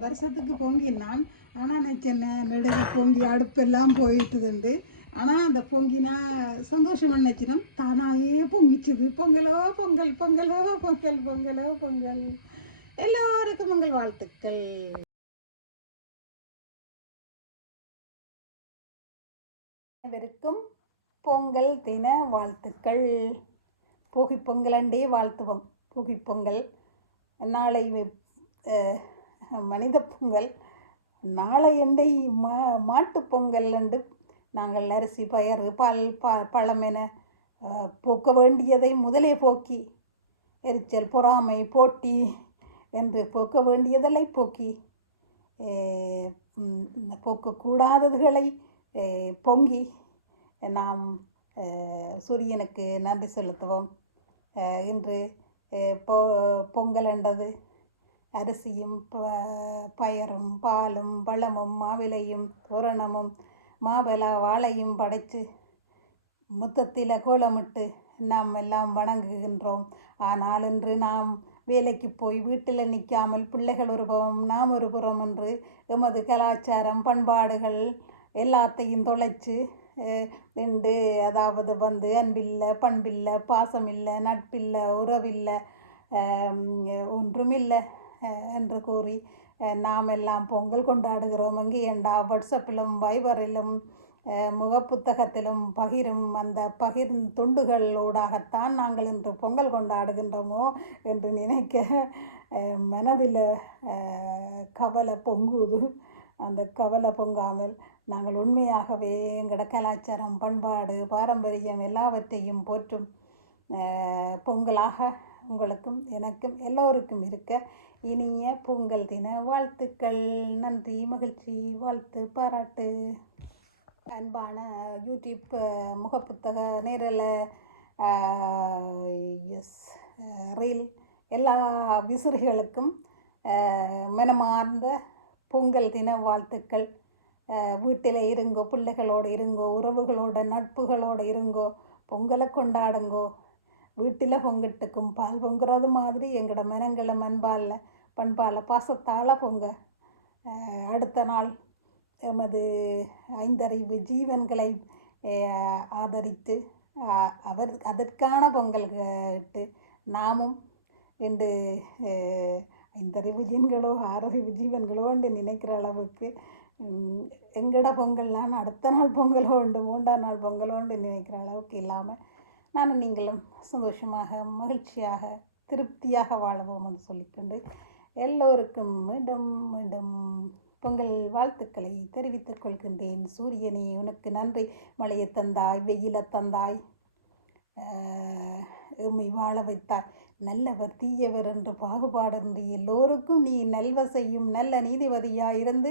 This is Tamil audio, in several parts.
வருஷத்துக்கு பொங்கினான் ஆனால் நினச்சேன் நெடுகு பொங்கி அடுப்பெல்லாம் போயிட்டுதுண்டு. ஆனால் அந்த பொங்கினா சந்தோஷம் நினச்சினோம் தானாகவே பொங்கிச்சுது. பொங்கலோ பொங்கல் பொங்கலோ பொங்கல் பொங்கலோ பொங்கல். எல்லோருக்கும் பொங்கல் வாழ்த்துக்கள். அனைவருக்கும் பொங்கல் தின வாழ்த்துக்கள். போகி பொங்கலண்டே வாழ்த்துவோம். போகி பொங்கல். நாளை அஹ், மனித பொங்கல் நாளை எண்டை மா மாட்டு பொங்கல் என்று நாங்கள் அரிசி பயறு பால் பா பழம் என போக்க வேண்டியதை முதலே போக்கி எரிச்சல் பொறாமை போட்டி என்று போக்க வேண்டியதலை போக்கி போக்கக்கூடாததுகளை பொங்கி நாம் சூரியனுக்கு நன்றி செலுத்துவோம். இன்று பொ பொங்கல் என்றது அரிசியும் ப- பயறும் பாலும் பழமும் மாவிலையும் தோரணமும் மாபலா வாழையும் படைத்து முத்தத்தில் கோலமிட்டு நாம் எல்லாம் வணங்குகின்றோம். ஆனால் இன்று நாம் வேலைக்கு போய் வீட்டில் நிற்காமல் பிள்ளைகள் ஒரு புறம் நாம் ஒரு புறம் என்று எமது கலாச்சாரம் பண்பாடுகள் எல்லாத்தையும் தொலைச்சு நின்று அதாவது வந்து அன்பில்லை பண்பில்லை பாசமில்லை நட்பில்லை உறவில்லை ஒன்றுமில்லை. என்று கூறி நாம் எல்லாம் பொங்கல் கொண்டாடுகிறோம். எங்கே ஏண்டா வாட்ஸ்அப்பிலும் வைபரிலும் முகப்புத்தகத்திலும் பகிரும் அந்த பகிர் துண்டுகளூடாகத்தான் நாங்கள் இன்று பொங்கல் கொண்டாடுகின்றோமோ என்று நினைக்க மனதில் கவலை பொங்குது. அந்த கவலை பொங்காமல் நாங்கள் உண்மையாகவே எங்களோட கலாச்சாரம் பண்பாடு பாரம்பரியம் எல்லாவற்றையும் போற்றும் பொங்கலாக உங்களுக்கும் எனக்கும் எல்லோருக்கும் இருக்க இனிய பொங்கல் தின வாழ்த்துக்கள். நன்றி மகிழ்ச்சி வாழ்த்து பாராட்டு. அன்பான யூடியூப் முகப்புத்தக நேரில் எஸ் ரீல் எல்லா விசிறிகளுக்கும் மனமார்ந்த பொங்கல் தின வாழ்த்துக்கள். வீட்டில் இருங்கோ பிள்ளைகளோடு இருங்கோ உறவுகளோட நட்புகளோடு இருங்கோ பொங்கலை கொண்டாடுங்கோ வீட்டில் பொங்கட்டுக்கும் பால் பொங்குறது மாதிரி எங்களோட மனங்களை மண்பாலில் பண்பால் பாசத்தால் பொங்க. அடுத்த நாள் எமது ஐந்தறிவு ஜீவன்களை ஆதரித்து அவர் அதற்கான பொங்கல் இட்டு நாமும் என்று ஐந்தறிவு ஜீன்களோ ஆறறிவு ஜீவன்களோ என்று நினைக்கிற அளவுக்கு எங்கட பொங்கல்லாம் அடுத்த நாள் பொங்கலோ உண்டு மூன்றாம் நாள் பொங்கலோ உண்டு நினைக்கிற அளவுக்கு இல்லாமல் நானும் நீங்களும் சந்தோஷமாக மகிழ்ச்சியாக திருப்தியாக வாழவோம் என்று சொல்லிக்கொண்டு எல்லோருக்கும் மீண்டும் மீண்டும் பொங்கல் வாழ்த்துக்களை தெரிவித்துக் கொள்கின்றேன். சூரியனே உனக்கு நன்றி. மழையை தந்தாய் வெயிலை தந்தாய். உம்மை வாழ வைத்தாய். நல்லவர் தீயவர் என்று பாகுபாடின்றி எல்லோருக்கும் நீ நல்வ செய்யும் நல்ல நீதிபதியாக இருந்து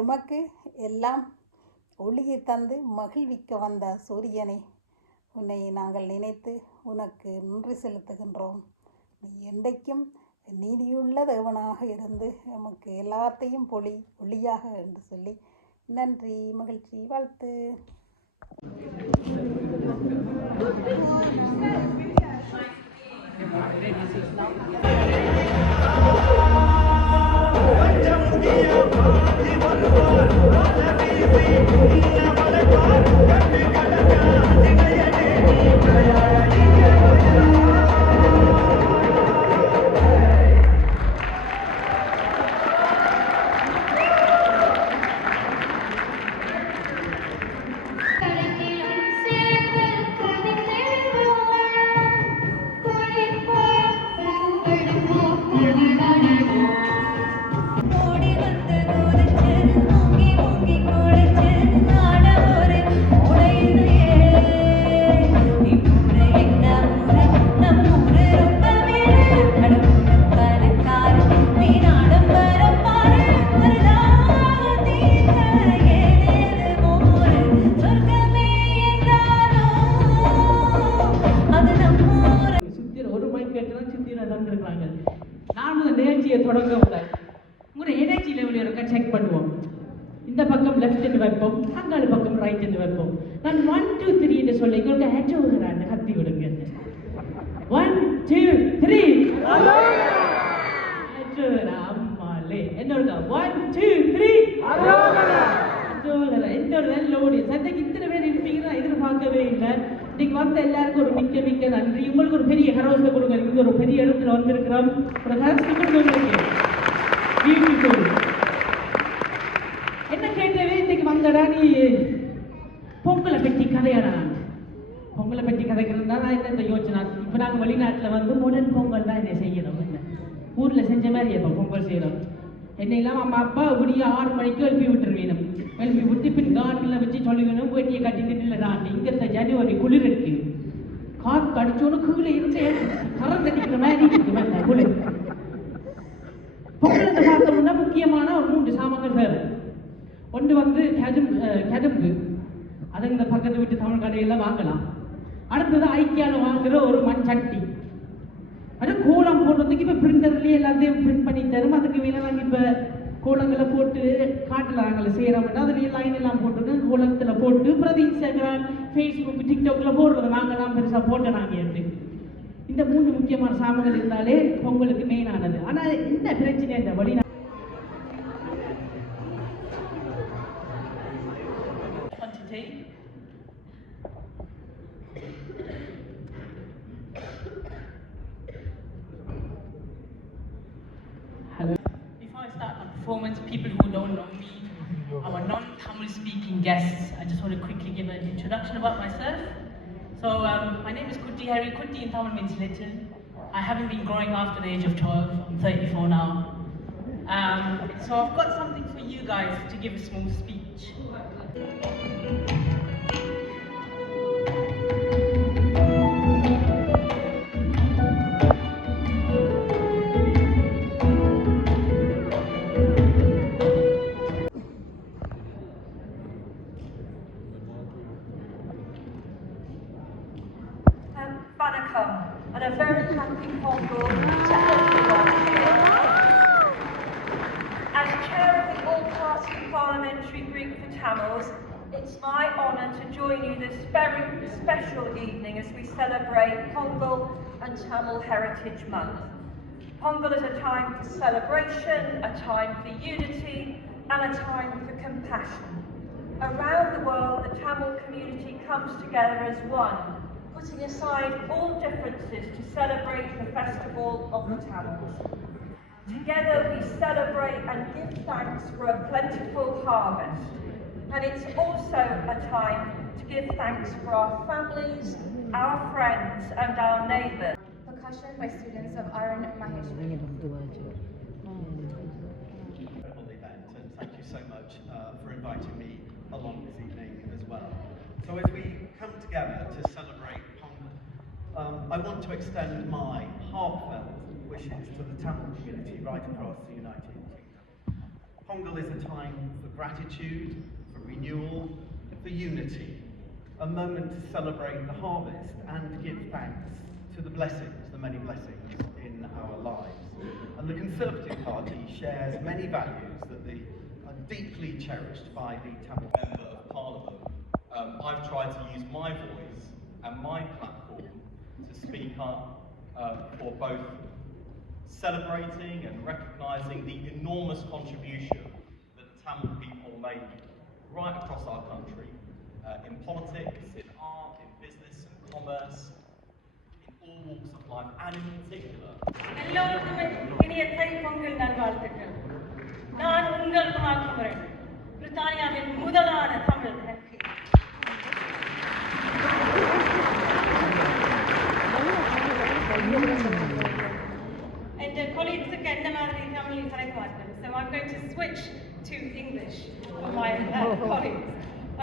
எமக்கு எல்லாம் ஒளியை தந்து மகிழ்விக்க வந்த சூரியனை. உன்னை நாங்கள் நினைத்து உனக்கு நன்றி செலுத்துகின்றோம். நீ என்றைக்கும் நீதியுள்ள தேவனாக இருந்து நமக்கு எல்லாத்தையும் பொழி ஒளியாக என்று சொல்லி நன்றி மகிழ்ச்சி வாழ்த்து. கலங்கிலும் Thank you. இருக்க செக் பண்ணுவோம். இந்த பக்கம் லெஃப்ட் வைப்போம் அங்கால பக்கம் ரைட் வைப்போம். நான் ஒன் டூ த்ரீன்னு சொல்லி எங்களோட ஹெட்ரோகிறான்னு கத்தி விடுங்க. ஒன் டூ த்ரீ ஹெட்ரோகரா அம்மாலே. என்னோட ஒன் டூ த்ரீ அரோகரா நல்ல இத்தனை பேர் இருப்பீங்கன்னா எதிர்பார்க்கவே இல்லை. இன்னைக்கு வந்த எல்லாருக்கும் ஒரு மிக்க மிக்க நன்றி. உங்களுக்கு ஒரு பெரிய ஹரோஸை கொடுங்க. இங்க ஒரு பெரிய இடத்துல வந்திருக்கிறோம். ஒரு ஹரோஸை கொடுங்க உங்களுக்கு பியூட்டிஃபுல் என்ன கேட்டவே இன்னைக்கு வந்தடா நீ. பொங்கலை பற்றி கதையடா. பொங்கலை பற்றி கதைக்கிறதுனா நான் என்ன இந்த யோசனை இப்போ நாங்கள் வெளிநாட்டில் வந்து முடன் பொங்கல் தான் என்ன செய்யணும். என்ன? ஊரில் செஞ்ச மாதிரி இப்போ பொங்கல் செய்கிறோம் என்ன இல்லாமல் அம்மா அப்பா விடிய ஆறு மணிக்கு எழுப்பி விட்டுருவேணும். எழுப்பி விட்டு பின் காட்டில் வச்சு சொல்லுவேணும் வேட்டியை கட்டிட்டு இல்லை நான் இங்கே ஜனவரி குளிர் இருக்கு. காற்று அடிச்சோன்னு கீழே இருந்து கரண்ட் அடிக்கிற மாதிரி இருக்கு. குளிர். பொங்கலுக்கு பார்த்தோம்னா முக்கியமான ஒரு மூன்று சாமான்கள் தேவை. ஒன்று வந்து கெஜம் கெடும்பு அதை இந்த பக்கத்து வீட்டு தமிழ் கடையில் வாங்கலாம். அடுத்தது ஐக்கியாவில் வாங்குற ஒரு மண் சட்டி அது கோலம் போடுறதுக்கு இப்போ பிரிண்டர்லேயே எல்லாத்தையும் பிரிண்ட் பண்ணி தரும். அதுக்கு மேலே நாங்கள் இப்போ கோலங்களை போட்டு காட்டில் நாங்கள் செய்கிறோம்னா அதுலேயே லைன் எல்லாம் போட்டு கோலத்தில் போட்டு பிரதி இன்ஸ்டாகிராம் ஃபேஸ்புக் டிக்டாக்ல போடுறது நாங்கள்லாம் பெருசாக போட்டோம் நாங்கள் எப்படி இந்த மூணு முக்கியமான சாமான்கள் இருந்தாலே பொங்கலுக்கு மெயினானது ஆனால் இந்த பிரச்சனை இந்த வழி performance, people who don't know me, our non-Tamil speaking guests, I just want to quickly give an introduction about myself. So, um, my name is Kuti Harry. Kuti in Tamil means little. I haven't been growing after the age of 12. I'm 34 now. Um, so I've got something for you guys to give a small speech. Heritage Month. Pongal is a time for celebration, a time for unity, and a time for compassion. Around the world, the Tamil community comes together as one, putting aside all differences to celebrate the festival of the Tamils. Together we celebrate and give thanks for a plentiful harvest. And it's also a time to give thanks for our families, our friends, and our neighbours. Percussion by students of Arun Maheshwari. incredible event, and thank you so much uh, for inviting me along this evening as well. So as we come together to celebrate Pongal, um, I want to extend my heartfelt wishes to the Tamil community right across the United Kingdom. Pongal is a time for gratitude, for renewal, for unity, a moment to celebrate the harvest and give thanks to the blessings, the many blessings in our lives. And the Conservative Party shares many values that the, are deeply cherished by the Tamil member of parliament, um, I've tried to use my voice and my platform to speak up um, for both celebrating and recognising the enormous contribution that Tamil people make right across our country uh, in politics, in art, in business and commerce, walks of life, and in particular எல்லோருக்கும் இனிய தை பொங்கல் நல்வாழ்த்துக்கள் நான் உங்கள் குமார் குமரன் பிரித்தானியாவின் முதலான Tamil MP. And uh, colleagues என்ன மாதிரி தமிழில் கலைக்க மாட்டேன் so I'm going to switch to English for my uh, colleagues.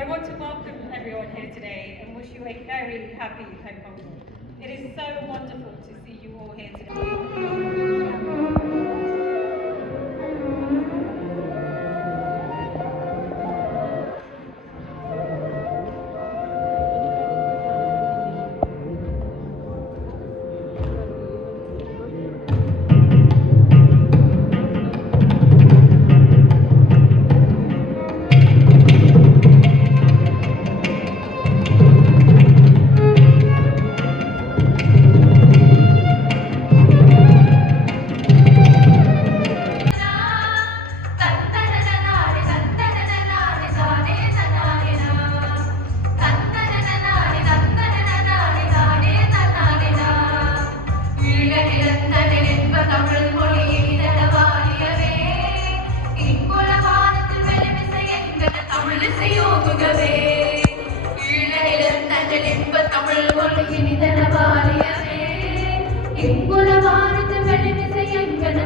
I want to welcome everyone here today and wish you a very happy Thai Pongal. It is so wonderful to see you all here today.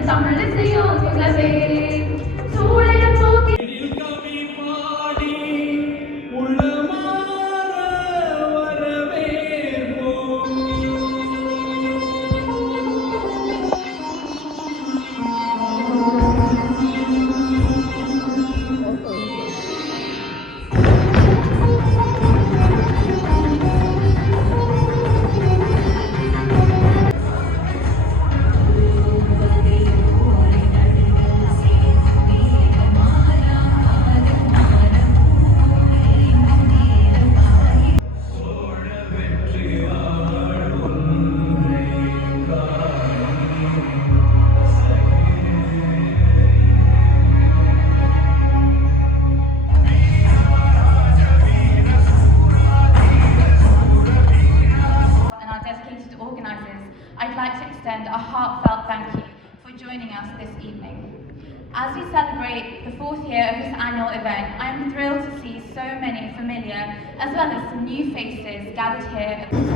தமிழ்லையும் செய்யும் இங்கிலீஷ்ல செய்யும் faces gathered here.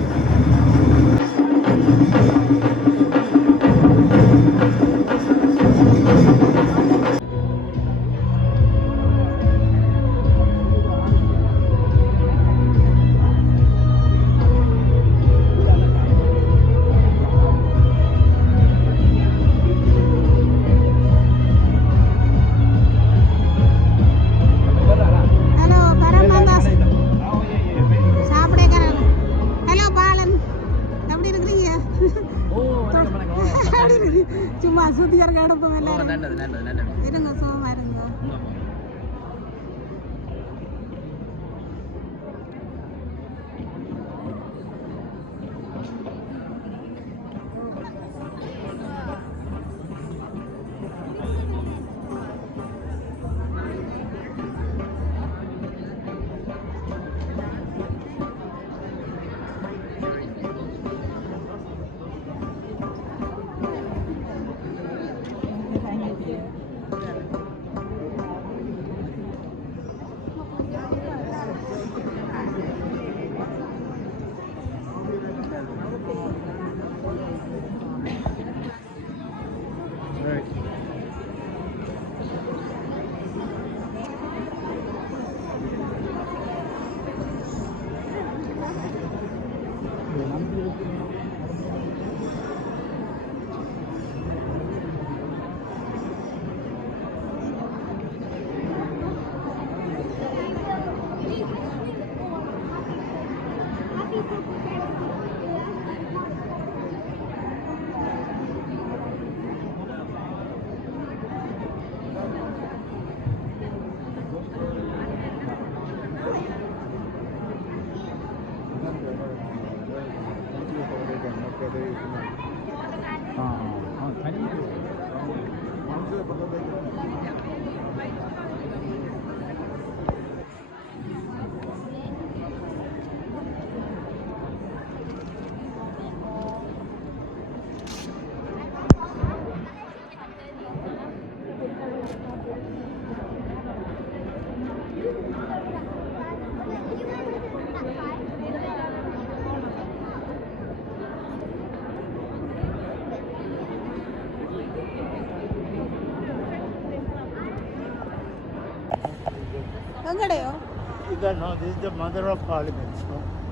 Angadeo. No, this is the mother of parliament.